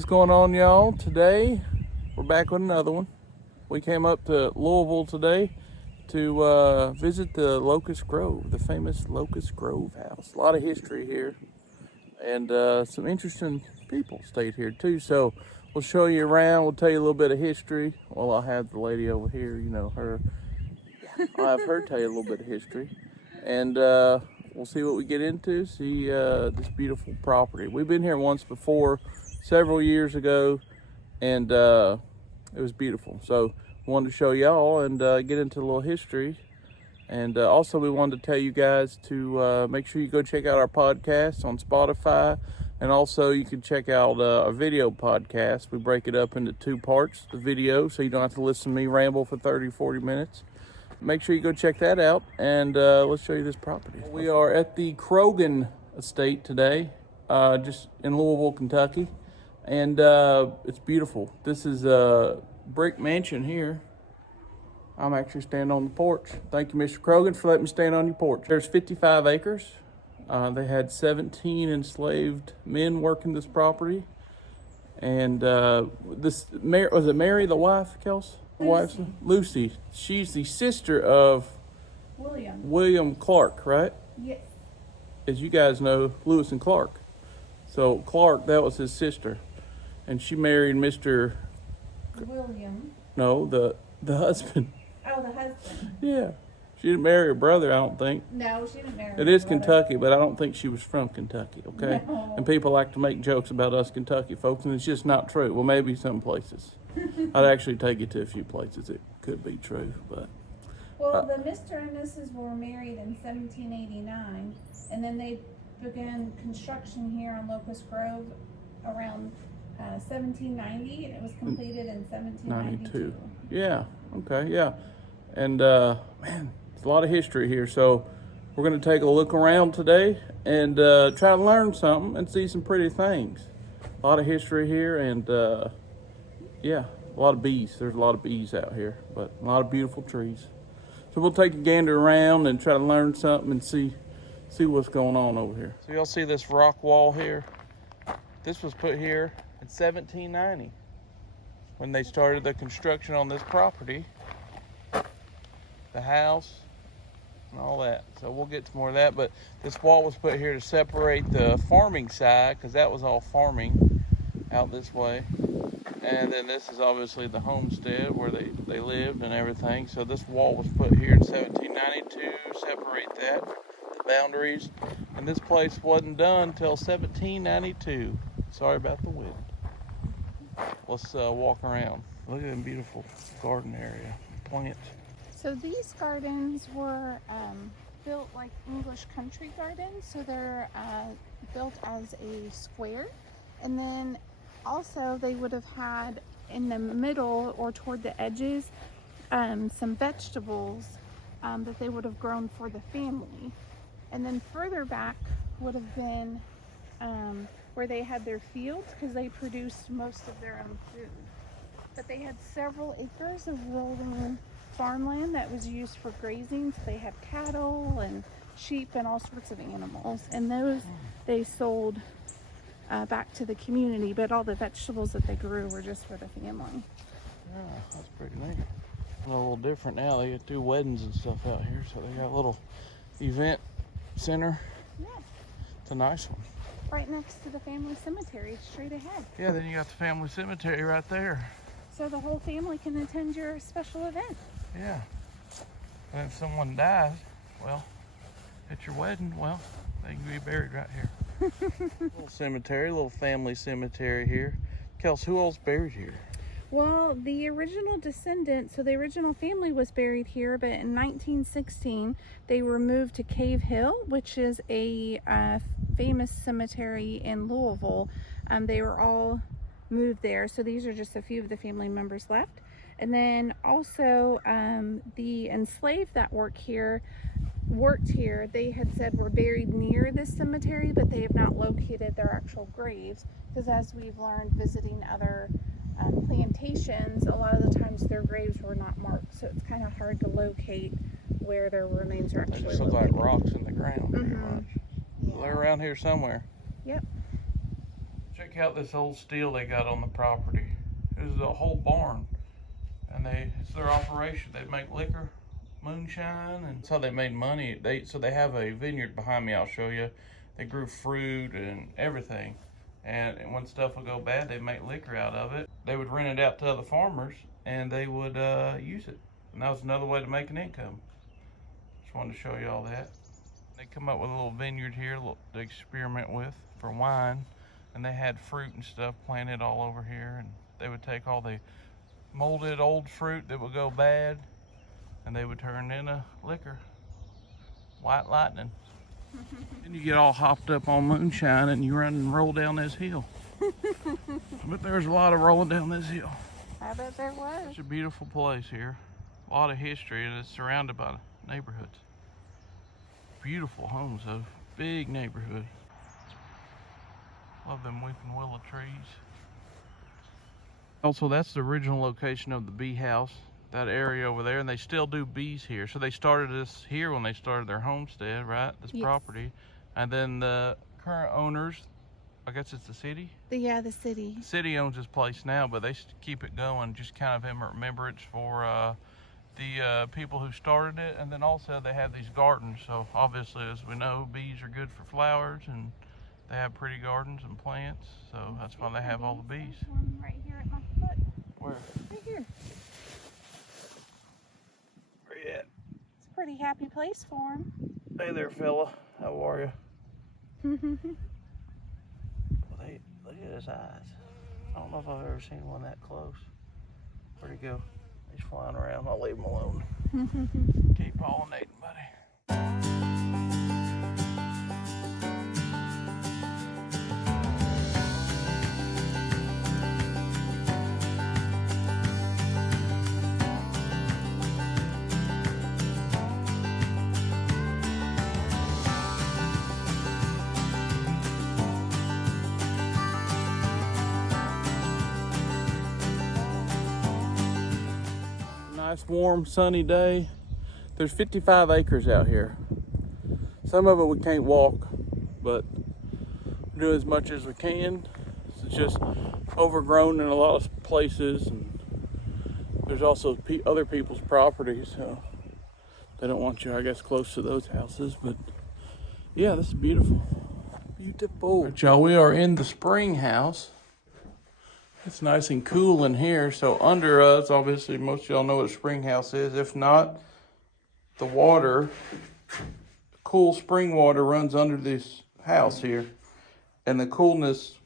What's going on, y'all? Today we're back with another one. We came up to Louisville today to visit the Locust Grove, the famous Locust Grove house. A lot of history here, and some interesting people stayed here too. So we'll show you around. We'll tell you a little bit of history. Well, I'll have the lady over here, you know her. I'll have her tell you a little bit of history, and we'll see what we get into. See this beautiful property. We've been here once before, several years ago, and it was beautiful. So wanted to show y'all and get into a little history. And also we wanted to tell you guys to make sure you go check out our podcast on Spotify, and also you can check out a video podcast. We break it up into two parts, the video, so you don't have to listen to me ramble for 30-40 minutes. Make sure you go check that out, and let's show you this property. We are at the Croghan estate today, just in Louisville, Kentucky. And it's beautiful. This is a brick mansion here. I'm actually standing on the porch. Thank you, Mr. Croghan, for letting me stand on your porch. There's 55 acres. They had 17 enslaved men working this property. And was it Mary, the wife, Kels? Lucy. Lucy. She's the sister of William Clark, right? Yes. As you guys know, Lewis and Clark. So Clark, that was his sister. And she married Mr. William. No, the husband. Oh, the husband. Yeah. She didn't marry her brother, I don't think. No, she didn't marry It her is brother. Kentucky, but I don't think she was from Kentucky, okay? No. And people like to make jokes about us Kentucky folks, and it's just not true. Well, maybe some places. I'd actually take you to a few places it could be true, but... Well, the Mr. and Mrs. were married in 1789, and then they began construction here on Locust Grove around 1790, and it was completed in 1792. Yeah, okay, yeah. And, man, there's a lot of history here, so we're going to take a look around today and try to learn something and see some pretty things. A lot of history here, and, yeah, a lot of bees. There's a lot of bees out here, but a lot of beautiful trees. So we'll take a gander around and try to learn something and see what's going on over here. So y'all see this rock wall here? This was put here in 1790 when they started the construction on this property, the house and all that. So we'll get to more of that, but this wall was put here to separate the farming side, because that was all farming out this way. And then this is obviously the homestead where they lived and everything. So this wall was put here in 1792 to separate that, the boundaries. And this place wasn't done till 1792. Sorry about the wind. Let's walk around. Look at that beautiful garden area, plants. So these gardens were built like English country gardens. So they're built as a square, and then also they would have had in the middle or toward the edges some vegetables that they would have grown for the family. And then further back would have been where they had their fields, because they produced most of their own food. But they had several acres of rolling farmland that was used for grazing. So they had cattle and sheep and all sorts of animals, and those they sold back to the community, but all the vegetables that they grew were just for the family. Yeah, that's pretty neat. A little different now. They do weddings and stuff out here, so they got a little event center. Yeah. It's a nice one. Right next to the family cemetery, straight ahead. Yeah, then you got the family cemetery right there. So the whole family can attend your special event. Yeah. And if someone dies, well, at your wedding, well, they can be buried right here. Little cemetery, little family cemetery here. Kels, who else buried here? Well, the original descendant, so the original family was buried here, but in 1916 they were moved to Cave Hill, which is a famous cemetery in Louisville. They were all moved there, so these are just a few of the family members left. And then also the enslaved that worked here, they had said were buried near this cemetery, but they have not located their actual graves, because as we've learned visiting other plantations, a lot of the times their graves were not marked, so it's kind of hard to locate where their remains are actually They just look like rocks in the ground, pretty much. Yeah. They're around here somewhere. Yep. Check out this old steel they got on the property. This is a whole barn, and it's their operation. They make liquor, moonshine, and that's how they made money. So they have a vineyard behind me. I'll show you. They grew fruit and everything, and when stuff would go bad, they make liquor out of it. They would rent it out to other farmers, and they would use it, and that was another way to make an income. Just wanted to show you all that. They come up with a little vineyard here to experiment with for wine, and they had fruit and stuff planted all over here, and they would take all the molded old fruit that would go bad, and they would turn into liquor. White lightning. Then you get all hopped up on moonshine and you run and roll down this hill. But there's a lot of rolling down this hill. I bet there was. It's a beautiful place here. A lot of history, and it's surrounded by neighborhoods. Beautiful homes though. Big neighborhood. Love them weeping willow trees. Also, that's the original location of the bee house, that area over there, and they still do bees here. So they started this here when they started their homestead, right? This property. And then the current owners, I guess it's the city? Yeah, the city. The city owns this place now, but they keep it going just kind of in remembrance for the people who started it. And then also they have these gardens. So obviously, as we know, bees are good for flowers, and they have pretty gardens and plants. So that's why they have all the bees. One right here at my foot. Where? Right here. Where you at? It's a pretty happy place for him. Hey there, fella. How are you? Well, look at his eyes. I don't know if I've ever seen one that close. Where'd he go? He's flying around. I'll leave him alone. Keep pollinating, buddy. Nice, warm, sunny day. There's 55 acres out here. Some of it we can't walk, but we do as much as we can. It's just overgrown in a lot of places, and there's also other people's properties, so they don't want you, I guess, close to those houses. But yeah, this is beautiful. Beautiful. Right, y'all, we are in the spring house. It's nice and cool in here. So under us, obviously, most of y'all know what a spring house is. If not, the water, cool spring water runs under this house here. And the coolness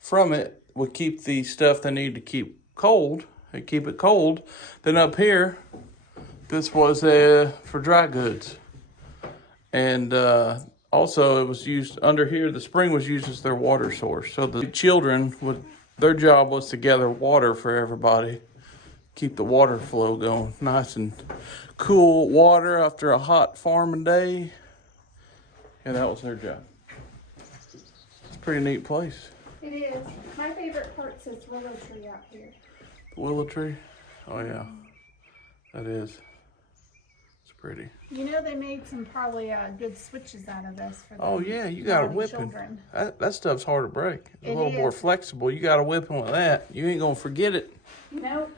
from it would keep the stuff they need to keep cold. They keep it cold. Then up here, this was for dry goods. And also it was used under here. The spring was used as their water source. So the children would... Their job was to gather water for everybody, keep the water flow going. Nice and cool water after a hot farming day. Yeah, that was their job. It's a pretty neat place. It is. My favorite part's this willow tree out here. The willow tree? Oh yeah, that is. It's pretty. You know they made some probably good switches out of this for Oh yeah, you got a whipping. That stuff's hard to break. It's a little more flexible. You got a whipping with that. You ain't gonna forget it. Nope.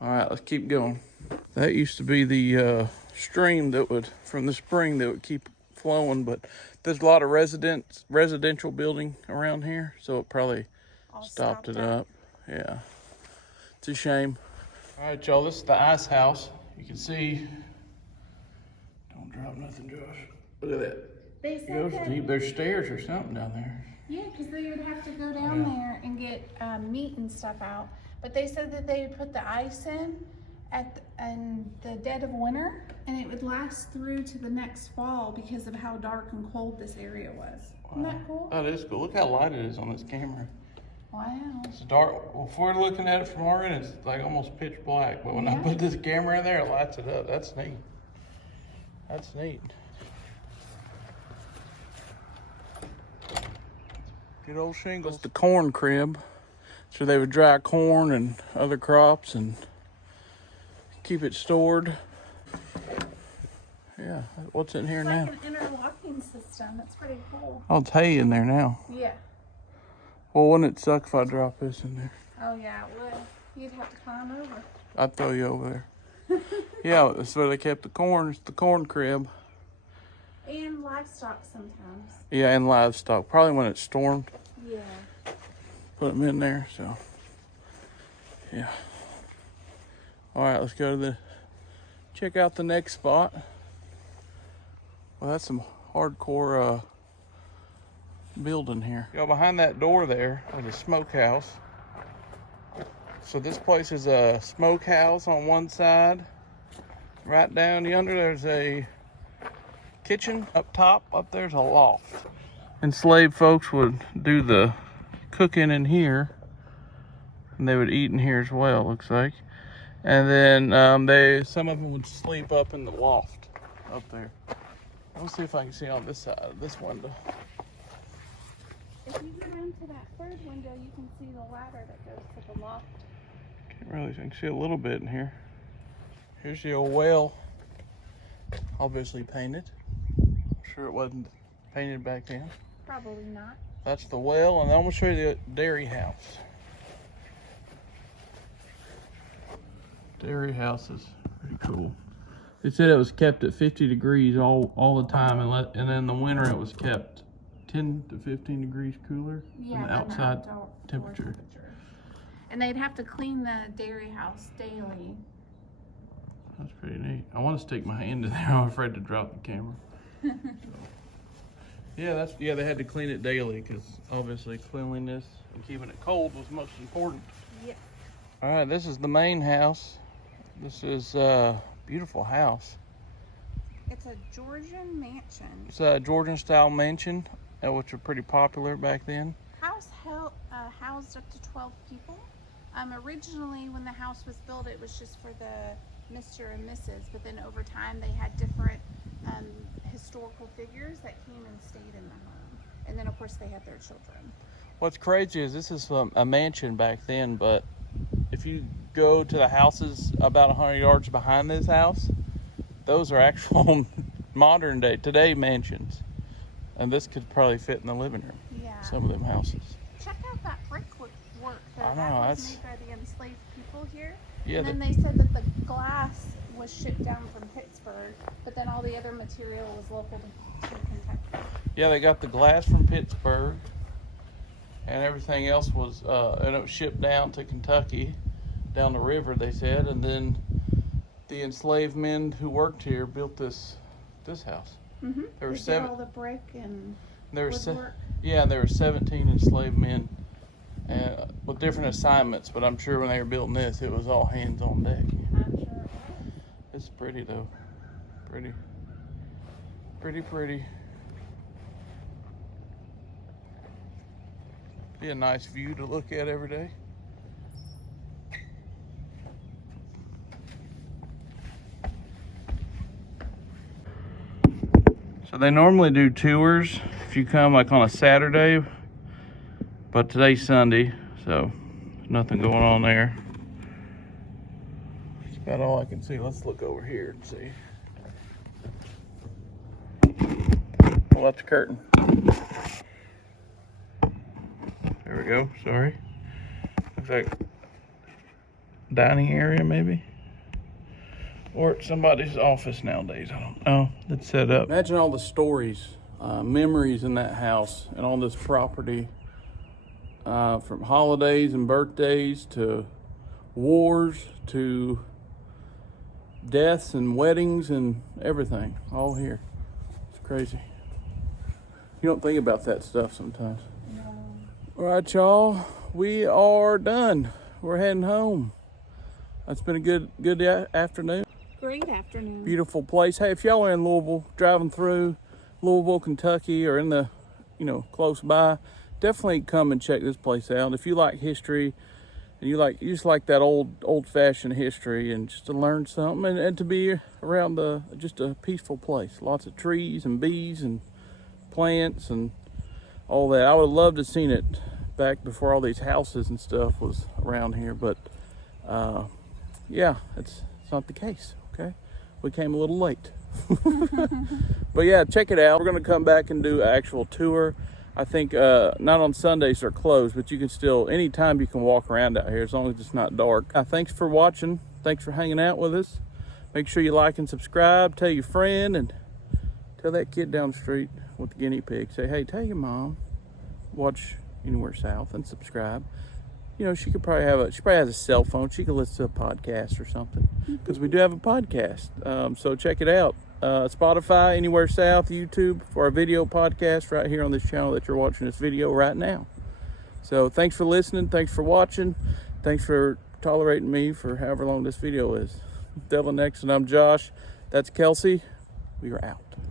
All right, let's keep going. That used to be the stream that would, from the spring, that would keep flowing, but there's a lot of residential building around here, so it probably stopped it up. Yeah, it's a shame. All right, y'all, this is the ice house. You can see. Don't drop nothing, Josh. Look at that. They said It goes deep. There's stairs or something down there. Yeah, because they would have to go down there and get meat and stuff out. But they said that they would put the ice in in the dead of winter, and it would last through to the next fall because of how dark and cold this area was. Wow. Isn't that cool? That is cool. Look how light it is on this camera. Wow. It's dark. Well, if we're looking at it from our end, it's like almost pitch black. But when I put this camera in there, it lights it up. That's neat. That's neat. Good old shingles. That's the corn crib. So they would dry corn and other crops and keep it stored. Yeah, what's in here now? It's like an interlocking system. That's pretty cool. Oh, it's hay in there now. Yeah. Well, wouldn't it suck if I drop this in there? Oh yeah, it would. You'd have to climb over. I'd throw you over there. Yeah, that's where they kept the corn. It's the corn crib. And livestock sometimes. Yeah, and livestock. Probably when it stormed. Yeah. Put them in there, so. Yeah. All right, let's go to check out the next spot. Well, that's some hardcore building here. Go behind that door there is a smokehouse. So this place is a smokehouse on one side. Right down yonder, there's a kitchen. Up top, up there's a loft. Enslaved folks would do the cooking in here, and they would eat in here as well, looks like. And then some of them would sleep up in the loft up there. Let's see if I can see on this side of this window. If you go down to that third window, you can see the ladder that goes to the loft. Can't really, I can see a little bit in here. Here's the old well, obviously painted. I'm sure it wasn't painted back then. Probably not. That's the well, and I'm gonna show you the dairy house. Dairy house is pretty cool. They said it was kept at 50 degrees all the time, and then in the winter it was kept 10 to 15 degrees cooler than the outside temperature. And they'd have to clean the dairy house daily. That's pretty neat. I want to stick my hand in there. I'm afraid to drop the camera. So. Yeah, they had to clean it daily because obviously cleanliness and keeping it cold was most important. Yeah. All right, this is the main house. This is a beautiful house. It's a Georgian mansion. It's a Georgian style mansion, which were pretty popular back then. House housed up to 12 people. Originally, when the house was built, it was just for the Mr. and Mrs., but then over time they had different historical figures that came and stayed in the home. And then of course they had their children. What's crazy is this is a mansion back then, but if you go to the houses about 100 yards behind this house, those are actual modern day, today mansions. And this could probably fit in the living room. Yeah. Some of them houses. Check out that brickwork. I know, that was that's made by the enslaved people here. Yeah. And then they said that the glass was shipped down from Pittsburgh, but then all the other material was local to Kentucky. Yeah, they got the glass from Pittsburgh, and everything else was, and it was shipped down to Kentucky, down the river, they said, and then the enslaved men who worked here built this house. Mm-hmm. There were did all the brick and woodwork. Yeah, there were 17 enslaved men, with different assignments. But I'm sure when they were building this, it was all hands on deck. I'm sure it was. It's pretty though, pretty. Be a nice view to look at every day. So they normally do tours if you come like on a Saturday, but today's Sunday, so there's nothing going on there. That's about all I can see. Let's look over here and see. Well, that's a curtain. There we go, sorry. Looks like dining area maybe. Or it's somebody's office nowadays, I don't know. It's set up. Imagine all the stories, memories in that house and on this property, from holidays and birthdays to wars to deaths and weddings and everything, all here. It's crazy. You don't think about that stuff sometimes. No. All right, y'all, we are done. We're heading home. It's been a good afternoon. Great afternoon. Beautiful place. Hey, if y'all are in Louisville, driving through Louisville, Kentucky, or in the, close by, definitely come and check this place out. If you like history and you just like that old-fashioned history and just to learn something and to be around just a peaceful place. Lots of trees and bees and plants and all that. I would have loved to have seen it back before all these houses and stuff was around here, but yeah, it's not the case. Okay, we came a little late. But yeah, check it out. We're going to come back and do an actual tour. I think not on Sundays they're closed, but you can still, anytime you can walk around out here as long as it's not dark. Thanks for watching. Thanks for hanging out with us. Make sure you like and subscribe. Tell your friend, and tell that kid down the street with the guinea pig. Say, hey, tell your mom, watch Anywhere South and subscribe. You know, she probably has a cell phone. She could listen to a podcast or something, because we do have a podcast. So check it out. Spotify, Anywhere South, YouTube for our video podcast right here on this channel that you're watching this video right now. So thanks for listening. Thanks for watching. Thanks for tolerating me for however long this video is. Devil Next, and I'm Josh. That's Kelsey. We are out.